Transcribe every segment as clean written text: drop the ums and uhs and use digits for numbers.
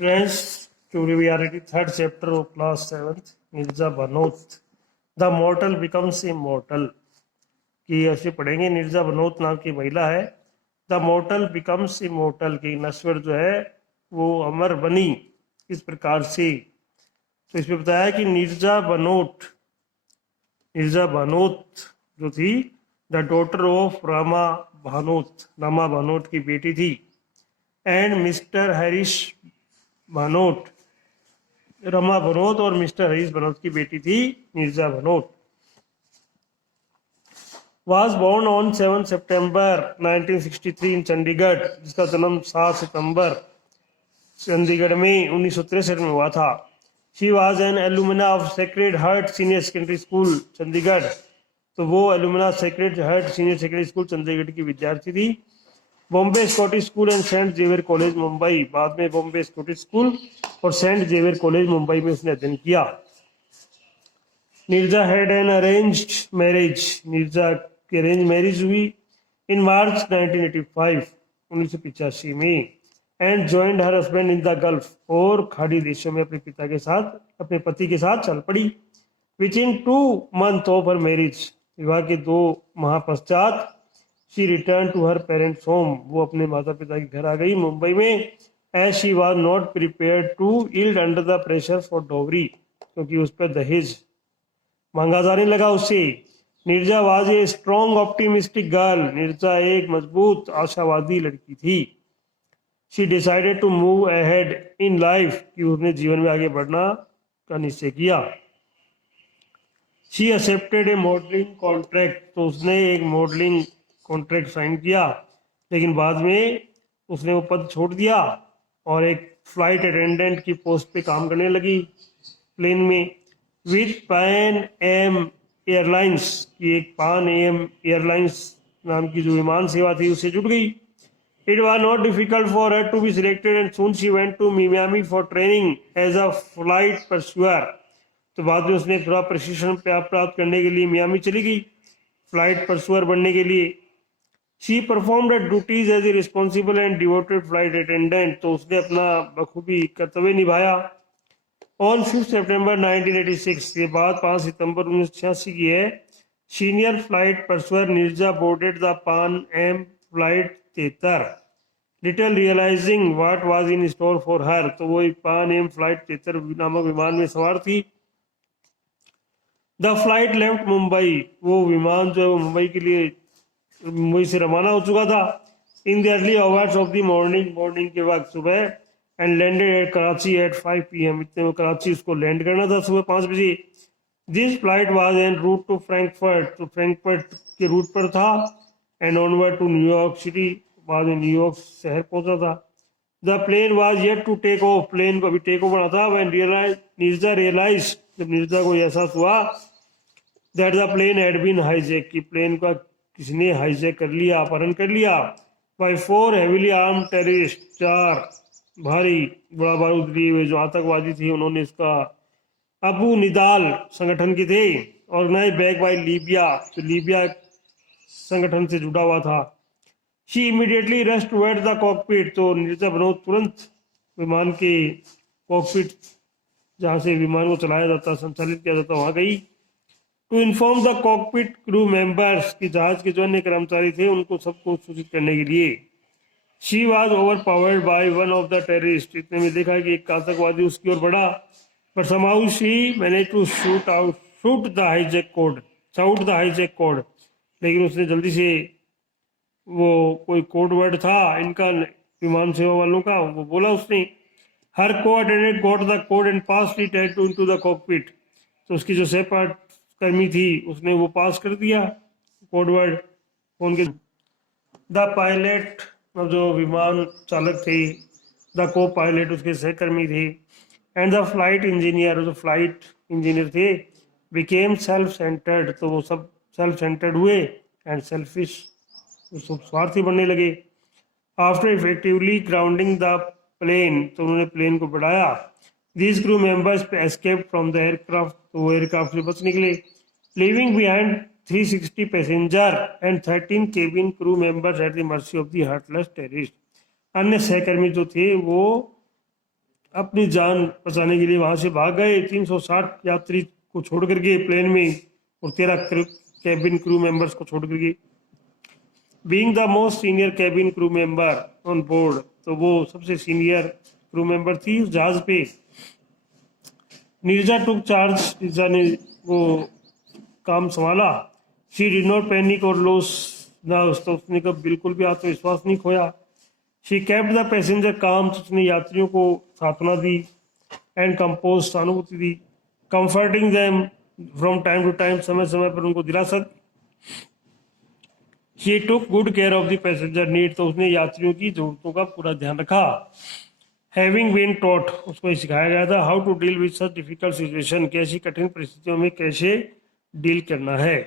Friends, today we are reading third chapter of class 7th, Mirza Banot. The mortal becomes immortal. कि ऐसे पढ़ेंगे निर्जा बनोत नाम की महिला है. द मोर्टल बिकम्स इमोर्टल की नश्वर जो है वो अमर बनी. इस प्रकार से तो इसमें बताया कि निर्जा बनोत जो थी the daughter of Rama Bhanot की बेटी थी. एंड मिस्टर हैरिस भानोट, रमा बनोत और मिस्टर हरीश बनोत की बेटी थी Mirza Banot. was born on 7 September 1963 in Chandigarh, जिसका जन्म 7 सितंबर चंडीगढ़ में 1963 में हुआ था. She was an alumna of Sacred Heart senior secondary school Chandigarh. तो वो alumna Sacred Heart senior secondary school Chandigarh की विद्यार्थी थी. Bombay Scottish school and Saint Xavier college Mumbai, बाद में बॉम्बे स्कॉटिश स्कूल और सेंट जेवियर कॉलेज मुंबई में उसने अध्ययन किया. Nirja had an arranged marriage, Nirja की अरेंज मैरिज हुई इन मार्च 1985 में. And joined her husband in the gulf, और खाड़ी देशों में अपने पति के साथ चल पड़ी. Which in 2 months of her marriage, विवाह के 2 माह पश्चात she return to her parents home, वो अपने माता पिता के घर आ गई मुंबई में. As she was not prepare to yield under the pressure for dowry, क्योंकि उस पर दहेज मांगा जाने लगा उससे. Nirja was a strong optimistic girl, Nirja एक मजबूत आशावादी लड़की थी. She decided to move ahead in life, कि उसने जीवन में आगे बढ़ना का निश्चय किया. She accepted a modelling contract, तो उसने एक मॉडलिंग कॉन्ट्रैक्ट साइन किया, लेकिन बाद में उसने वो पद छोड़ दिया और एक फ्लाइट अटेंडेंट की पोस्ट पे काम करने लगी प्लेन में. विद पैन एम एयरलाइंस, की एक पान एम एयरलाइंस नाम की जो विमान सेवा थी उससे जुड़ गई. It was not difficult for her to be selected and soon she went to Miami for training as a flight purser. तो बाद में उसने थोड़ा प्रशिक्षण प्राप्त करने के लिए मियामी चली गई फ्लाइट परस्यूअर बनने के लिए. She performed her duties as a responsible and devoted flight attendant, तो उसने अपना बखूबी कर्तव्य निभाया. ऑन 5 सितंबर 1986, ये बात 5 सितंबर 1986 की है. Senior flight purser Neerja boarded the Pan Am flight 73, little realising what was in store for her. तो वो पान एम फ्लाइट 73 नामक विमान में सवार थी. द फ्लाइट लेफ्ट मुंबई, वो विमान जो है वो मुंबई से रवाना हो चुका था. In the early hours of the morning के वक्त सुबह. And landed at Karachi at 5 PM, इतने में कराची उसको लैंड करना था सुबह 5 बजे. This flight was en route to Frankfurt, तो फ्रैंकफर्ट के रूट पर था. And onward to New York city, बाद में न्यूयॉर्क शहर पहुंचा था. The plane was yet to take off, plane को अभी टेक ऑफ होना था. व्हेन निर्जा रियलाइज, जब निर्जा को एहसास हुआ that the plane had been hijack, की प्लेन का किसी ने हाईजैक कर लिया, अपहरण कर लिया. बाय 4 हेविली आर्म्ड टेररिस्ट, 4 भारी बड़ा बारूद लिए हुए जो आतंकवादी थे, उन्होंने इसका अबू निदाल संगठन के थे. ऑर्गेनाइज बैक बाय लीबिया, तो लीबिया संगठन से जुड़ा हुआ था. She immediately rush toward the cockpit, तो निर्जा बनोत तुरंत विमान के कॉकपिट जहाँ से विमान को चलाया जाता संचालित किया जाता वहाँ गई. To inform the cockpit crew members, की जहाज के जो अन्य कर्मचारी थे उनको सबको सूचित करने के लिए. She was over powered by one of the terrorist, इतने में देखा कि एक आतंकवादी उसकी ओर बढ़ा. पर somehow she manage to shoot the hijack code, लेकिन उसने जल्दी से वो कोई कोड वर्ड था इनका विमान सेवा वालों का, वो बोला उसने. Her co-attendant got the code and pass it into the cockpit, तो उसकी जो सेपार्ट कर्मी थी उसने वो पास कर दिया कोड वर्ड फोन के. द पायलट, जो विमान चालक थे, द को पायलट उसके सहकर्मी थे. एंड द फ्लाइट इंजीनियर, जो फ्लाइट इंजीनियर थे, बिकेम सेल्फ सेंटर्ड, तो वो सब सेल्फ सेंटर्ड हुए एंड सेल्फिश, स्वार्थी बनने लगे. After effectively grounding the plane, तो उन्होंने प्लेन को बढ़ाया. These crew members escaped from the aircraft, तो वो एयरक्राफ्ट से बच निकले. Leaving behind 360 passenger and 13 cabin crew members at the mercy of the heartless terrorist. अन्य सहकर्मी जो थे वो अपनी जान बचाने के लिए वहां से भाग गए। 360 यात्री को छोड़ करके प्लेन में, और 13 कैबिन क्रू मेंबर्स को छोड़ करके। Being the most senior cabin crew member on board, तो वो सबसे सीनियर क्रू मेंबर थी उस जहाज पे। नीरजा टुक चार्ज, नीरजा ने वो काम संभाला। शी डिड नॉट पैनिक और लॉस, ना उसने कब बिल्कुल भी आत्मविश्वास नहीं खोया। शी केप्ट द पैसेंजर काम, उसने यात्रियों को सांत्वना दी। एंड कंपोज, सहानुभूति दी। Comforting them from time to time, समय समय पर उनको दिलासा दी। She took good care of the passenger need, तो उसने यात्रियों की जरूरतों का पूरा ध्यान रखा। हैविंग बीन टॉट, उसको ये सिखाया गया था how to deal with such difficult situation, कैसी कठिन परिस्थितियों में कैसे डील करना है।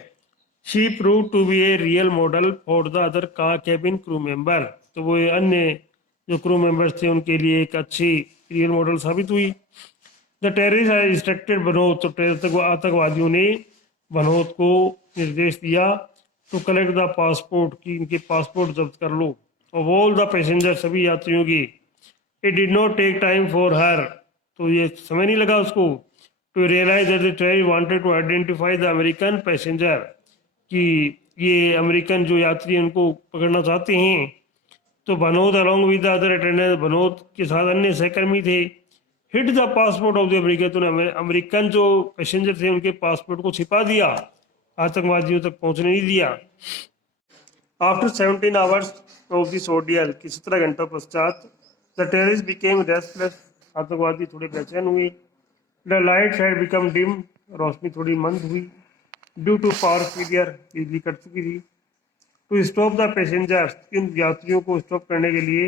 She prove to be a real model for the other का कैबिन क्रू मेंबर, तो वो अन्य जो क्रू मेंबर्स थे उनके लिए एक अच्छी रियल मॉडल साबित हुई। द टेररिस्ट आर इंस्ट्रक्टेड बनोद, तो आतंकवादियों ने बनोद को निर्देश दिया टू कलेक्ट द पासपोर्ट, कि इनके पासपोर्ट जब्त कर लो। और ऑल द पैसेंजर, सभी यात्रियों की। It did not take time for her, तो ये समय नहीं लगा उसको, to realise that the terrorist wanted to identify the American passenger, कि ये अमेरिकन जो यात्री हैं उनको पकड़ना चाहते हैं। तो बनोद अलॉन्ग विद अदर अटेंडेंट, बनोद के साथ अन्य सहकर्मी थे। Hit the passport of the American, तो अमेरिकन जो पैसेंजर थे उनके पासपोर्ट को छिपा दिया, आतंकवादियों तक पहुंचने नहीं दिया। After 17 hours of this ordeal, कि 17 घंटों पश्चात, द टेररिस्ट बिकेम रेस्टलेस, आतंकवादी थोड़े बेचैन हुए। The lights had become dim, रोशनी थोड़ी मंद हुई। ड्यू टू पावर फेलियर, बिजली कट चुकी थी। टू स्टॉप द पैसेंजर्स, इन यात्रियों को स्टॉप करने के लिए,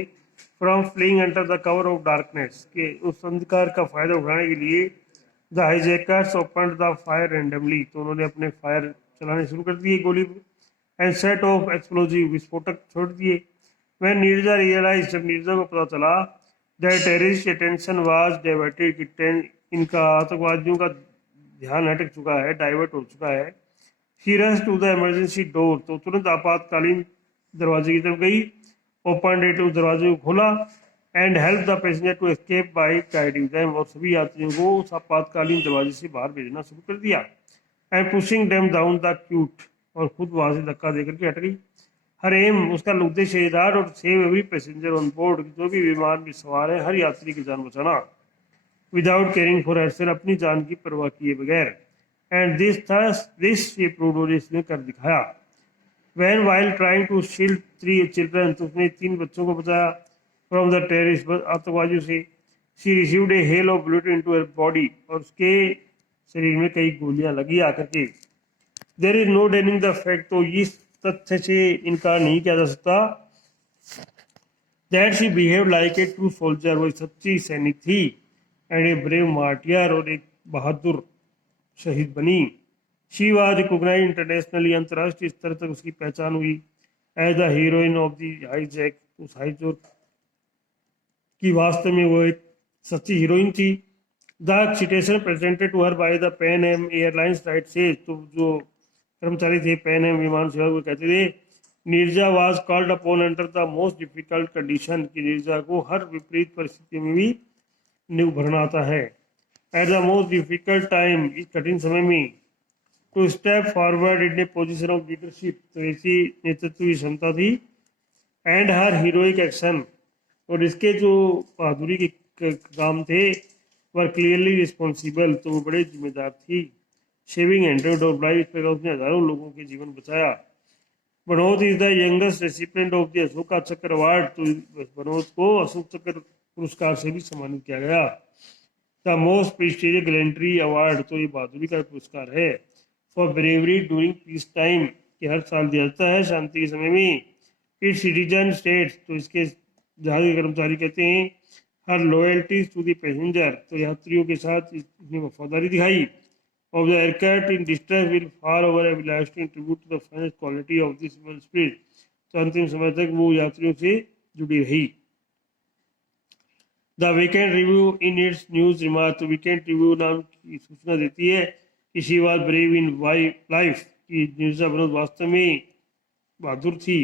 from fleeing under the cover of darkness, के उस अंधकार का फायदा उठाने के लिए, the hijackers opened the fire randomly, तो उन्होंने अपने फायर चलाने शुरू कर दिए गोली, एंड सेट ऑफ एक्सप्लोजिव, विस्फोटक छोड़ दिए। वह नीरजा रियलाइज, जब नीरजा को पता चला, that terrorist attention was diverted, इनका आतंकवादियों का ध्यान हटक चुका है, डाइवर्ट हो चुका है। She rush to the emergency door, तो तुरंत आपातकालीन दरवाजे की तरफ गई। ओपन इट, उस दरवाजे को खोला। And help the passenger to escape by guiding them, और सभी यात्रियों को उस आपातकालीन दरवाजे से बाहर भेजना शुरू कर दिया। And pushing them down the cute, और खुद वहां से धक्का देकर के हट गई। हर एम, उसका उद्देश्य ये था, और save every passenger on board, जो भी विमान में सवार है हर यात्री की जान बचाना। विदाउट केयरिंग फॉर हरसेल्फ, अपनी जान की परवाह किए बगैर। एंड दिस ये प्रूव, इसने कर दिखाया। When while trying to shield 3 children, तो उसने 3 बच्चों को बचाया फ्रॉम द टेररिस्ट, आतंकवादियों से। She received a hail of bullet into her body, और उसके शरीर में कई गोलियां लगी आकर के। There is no denying the fact, तो इस तथ्य से इनकार नहीं किया जा सकता, that she behave like a true soldier, वो सच्ची सैनिक थी। एंड ए ब्रेव मार्टियर, और एक बहादुर शहीद बनी। शी वाज रिकॉग्नाइज्ड इंटरनेशनली, अंतर्राष्ट्रीय स्तर तक उसकी पहचान हुई। As the heroine of the hijack, उस हाईजैक की वास्तव में वो एक सच्ची हीरोइन थी। The citation presented to her by the Pan Am airlines right से, तो जो कर्मचारी थे पैन एम विमान सेवा को कहते थे, Neerja was called upon under the most difficult condition, कि नीरजा को हर विपरीत परिस्थिति में भी उभरना आता है। At the most difficult time, इस कठिन समय में, to step forward in a position of leadership, तो ऐसी नेतृत्व की क्षमता थी। एंड हर हीरोइक एक्शन, और इसके जो बहादुरी के काम थे, वर क्लियरली रिस्पॉन्सिबल, तो वो बड़े जिम्मेदार थी। शेविंग हंड्रेड ऑफ लाइफ, पर उसने हजारों लोगों के जीवन बचाया। Bhanot is the youngest recipient of the Ashoka Chakra award, तो बनोद को अशोक चक्र पुरस्कार से भी सम्मानित किया गया। The most prestigious gallantry award, तो ये बहादुरी का पुरस्कार है। For bravery during peace time, कि हर साल दिया जाता है शांति के समय में। इट्स सिटीजन स्टेट्स, तो इसके जहाज के कर्मचारी कहते हैं, her loyalties to the passenger, तो यात्रियों के साथ इसने वफादारी दिखाई। Of the aircraft in distress will for over a lasting tribute to the finest quality of this spirit, तो अंतिम समय तक वो यात्रियों से जुड़ी रही। The weekend review in its news remark, तो वीकेंड रिव्यू नाम की सूचना देती है कि she was brave in life, कि नीरजा बनोद वास्तव में बहादुर थी।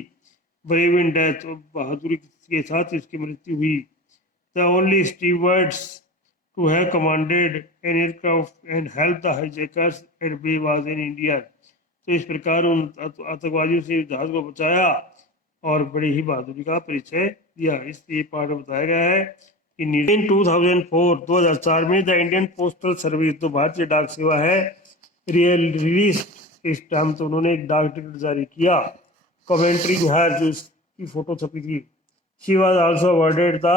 ब्रेव इन डेथ, और बहादुरी के साथ इसकी मृत्यु हुई। The only stewards to have commanded an aircraft and helped the hijackers at Bay was in India. तो इस प्रकार उन आतंकवादियों से जहाज को बचाया और बड़ी ही बहादुरी का परिचय दिया। इसलिए पाठ में बताया गया है कि इन 2004 में द इंडियन पोस्टल सर्विस, तो भारतीय डाक सेवा है, रिलीज, इस टाइम तो उन्होंने एक डाक टिकट जारी किया। कमेंट्री निहार जो इसकी फोटो छपी थी। She was also awarded the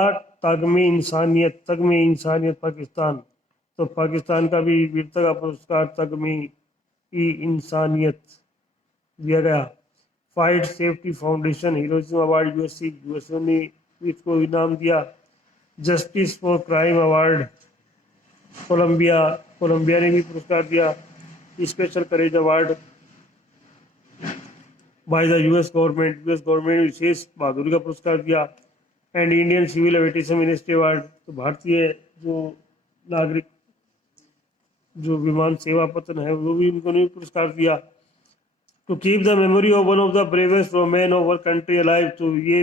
Tamgha Insaniyat Pakistan, तो पाकिस्तान का भी वीरता का पुरस्कार तगमे ई इंसानियत दिया गया। Flight safety foundation heroism award USA ने इसको इनाम दिया। Justice for crime award Colombia ने भी पुरस्कार दिया। Special courage award by the US government ने विशेष बहादुरी का पुरस्कार दिया। And Indian civil aviation ministry award, तो भारतीय जो नागरिक जो विमान सेवा पतन है वो भी उनको पुरस्कार दिया। To keep the memory of one of the bravest women of our country alive, तो ये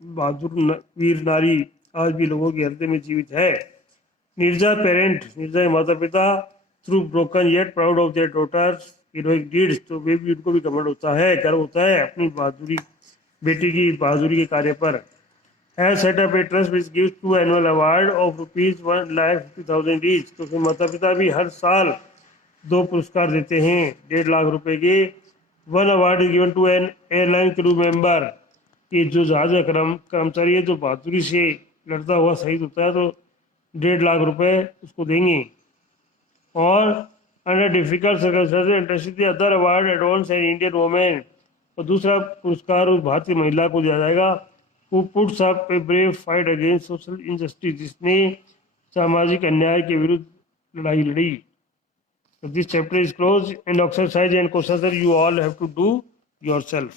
बहादुर वीर नारी आज भी लोगों के हृदय में जीवित है। निर्जा के माता पिता, through broken yet proud of their daughter's heroic deeds, तो वे भी उनको भी घमंड होता है, गर्व होता है अपनी बहादुरी, बेटी की बहादुरी के कार्य पर। Have set up a trust which gives 2 annual award of ₹1,50,000 each, तो फिर माता पिता भी हर साल 2 पुरस्कार देते हैं 1.5 लाख रुपए के। 1 award is given to an airline crew member, कि जो जहाज का कर्मचारी है जो बहादुरी से लड़ता हुआ शहीद होता है तो 1.5 लाख रुपए उसको देंगे। और under difficult circumstances other award advance an Indian women, और दूसरा पुरस्कार उस भारतीय महिला को दिया जाएगा who puts up a brave fight against social injustice, जिसने सामाजिक अन्याय के विरुद्ध लड़ाई लड़ी। So this chapter is closed, and exercise and questions you all have to do yourself.